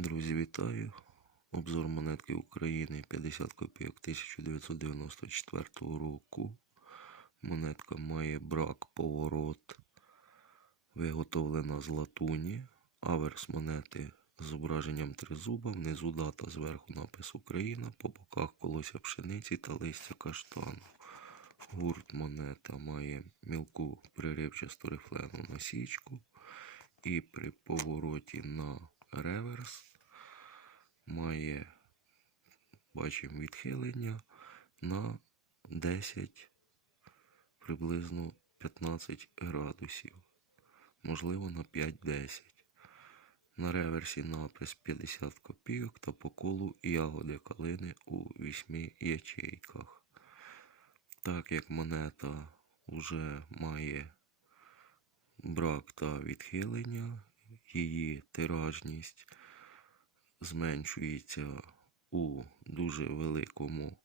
Друзі, вітаю! Обзор монетки України 50 копійок 1994 року. Монетка має брак поворот, виготовлена з латуні. Аверс монети з зображенням тризуба, внизу дата, зверху напис Україна, по боках колося пшениці та листя каштану. Гурт монета має мілку приривчасту рифлену насічку і при повороті на реверс має, бачимо, відхилення на 10, приблизно 15 градусів, можливо на 5-10. На реверсі напис 50 копійок та по колу ягоди калини у 8 ячейках. Так як монета вже має брак та відхилення, її тиражність зменшується у дуже великому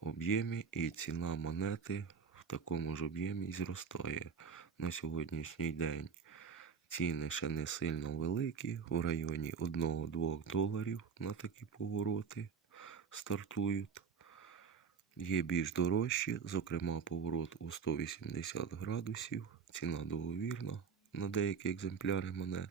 об'ємі, і ціна монети в такому ж об'ємі зростає. На сьогоднішній день ціни ще не сильно великі, в районі 1-2 доларів на такі повороти стартують. Є більш дорожчі, зокрема поворот у 180 градусів, ціна договірна на деякі екземпляри монет.